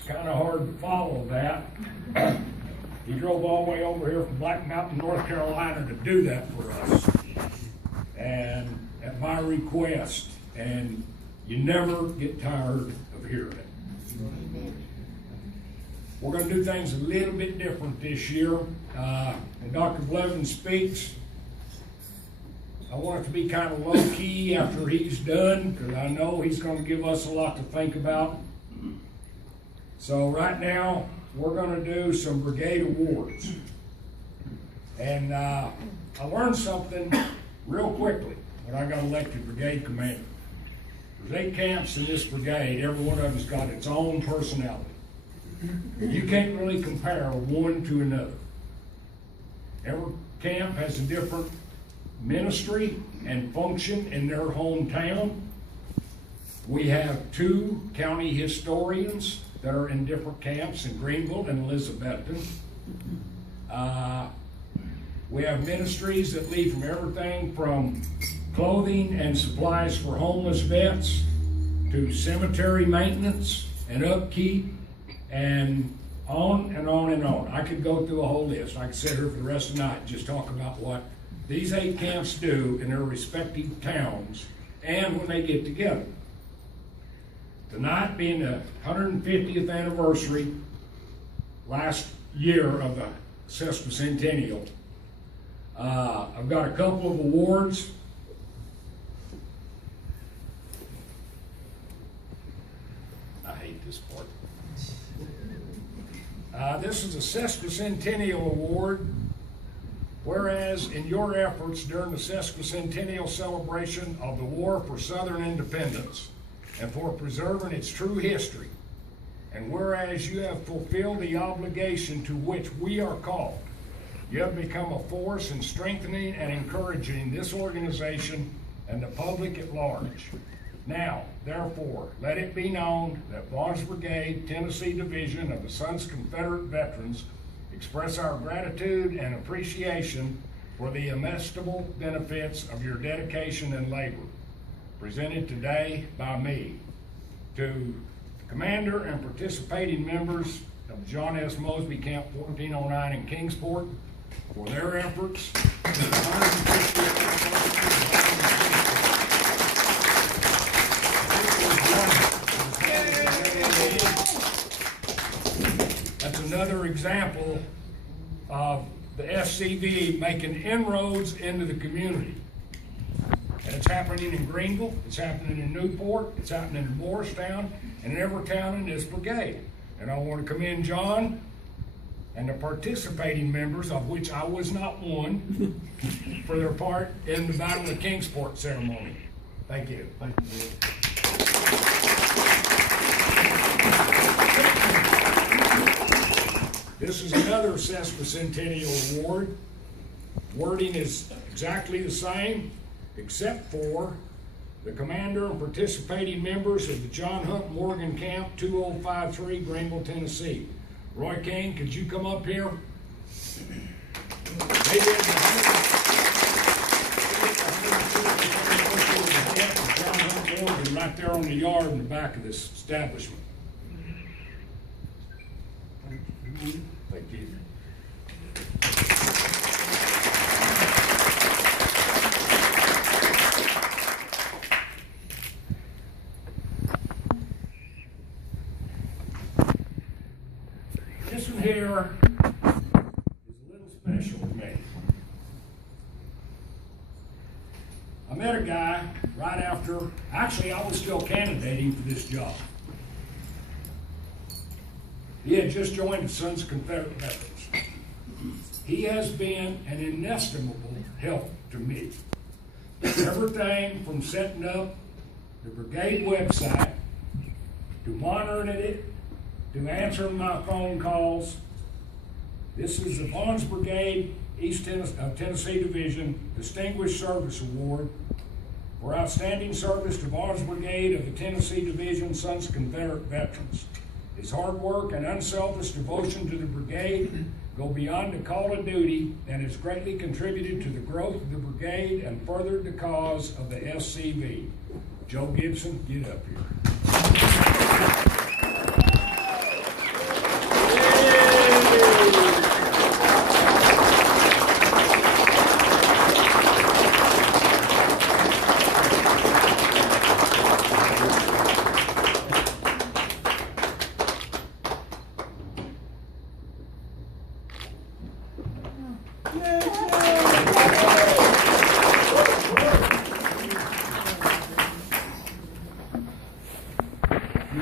It's kind of hard to follow that. He drove all the way over here from Black Mountain, North Carolina to do that for us. And at my request, and you never get tired of hearing it. We're going to do things a little bit different this year. When Dr. Blevins speaks, I want it to be kind of low-key after he's done, because I know he's going to give us a lot to think about. So right now, we're going to do some Brigade awards. And I learned something real quickly when I got elected Brigade Commander. There's 8 camps in this brigade. Every one of them's got its own personality. You can't really compare one to another. Every camp has a different ministry and function in their hometown. We have 2 county historians that are in different camps in Greeneville and Elizabethton. We have ministries that lead from everything from clothing and supplies for homeless vets to cemetery maintenance and upkeep and on and on and on. I could go through a whole list. I could sit here for the rest of the night and just talk about what these 8 camps do in their respective towns and when they get together. Tonight being the 150th anniversary last year of the sesquicentennial, I've got a couple of awards. I hate this part. This is a sesquicentennial award. Whereas in your efforts during the sesquicentennial celebration of the War for Southern Independence and for preserving its true history, and whereas you have fulfilled the obligation to which we are called, you have become a force in strengthening and encouraging this organization and the public at large. Now, therefore, let it be known that Vaughn's Brigade, Tennessee Division of the Sons of Confederate Veterans express our gratitude and appreciation for the inestimable benefits of your dedication and labor, presented today by me to the Commander and participating members of John S. Mosby Camp 1409 in Kingsport for their efforts. That's another example of the SCV making inroads into the community. And it's happening in Greeneville, it's happening in Newport, it's happening in Morristown, and in every town in this brigade. And I want to commend John and the participating members, of which I was not one, for their part in the Battle of Kingsport ceremony. Thank you. Thank you. This is another sesquicentennial award. Wording is exactly the same, except for the commander and participating members of the John Hunt Morgan Camp 2053, Greeneville, Tennessee. Roy King, could you come up here? They did the John Hunt Morgan right there on the yard in the back of this establishment. Thank you. This one here is a little special to me. I met a guy right after, actually I was still candidating for this job. He had just joined the Sons of Confederate Veterans. He has been an inestimable help to me. Everything from setting up the brigade website, to monitoring it, to answering my phone calls. This is the Vaughn's Brigade, East Tennessee Division Distinguished Service Award for outstanding service to Vaughn's Brigade of the Tennessee Division Sons of Confederate Veterans. His hard work and unselfish devotion to the brigade go beyond the call of duty and has greatly contributed to the growth of the brigade and furthered the cause of the SCV. Joe Gibson, get up here. You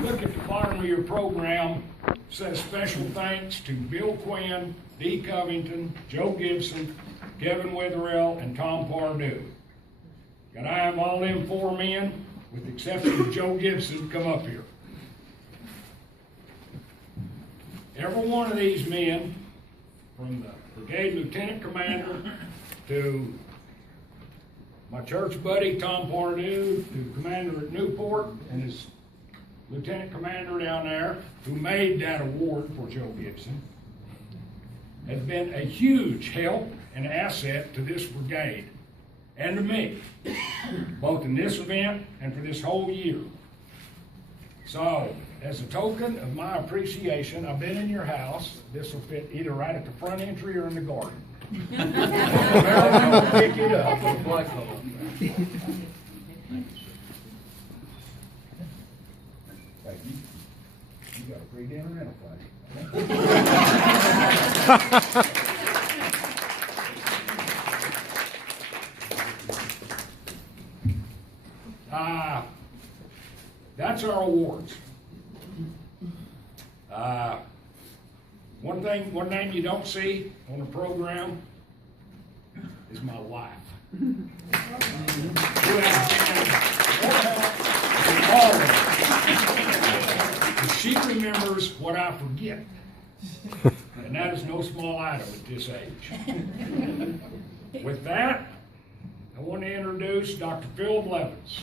look at the bottom of your program, it says special thanks to Bill Quinn, Dee Covington, Joe Gibson, Kevin Witherell, and Tom Pardue. Can I have all them 4 men, with the exception of Joe Gibson, come up here? Every one of these men, from the brigade lieutenant commander to my church buddy Tom Pardue, to the commander at Newport and his lieutenant commander down there, who made that award for Joe Gibson, has been a huge help and asset to this brigade and to me, both in this event and for this whole year. So, as a token of my appreciation, I've been in your house. This will fit either right at the front entry or in the garden. I'll pick it up. Thank you. You got a free dinner and a flag. That's our awards. One name you don't see on the program is my wife. She remembers what I forget, and that is no small item at this age. With that, I want to introduce Dr. Phil Blevins.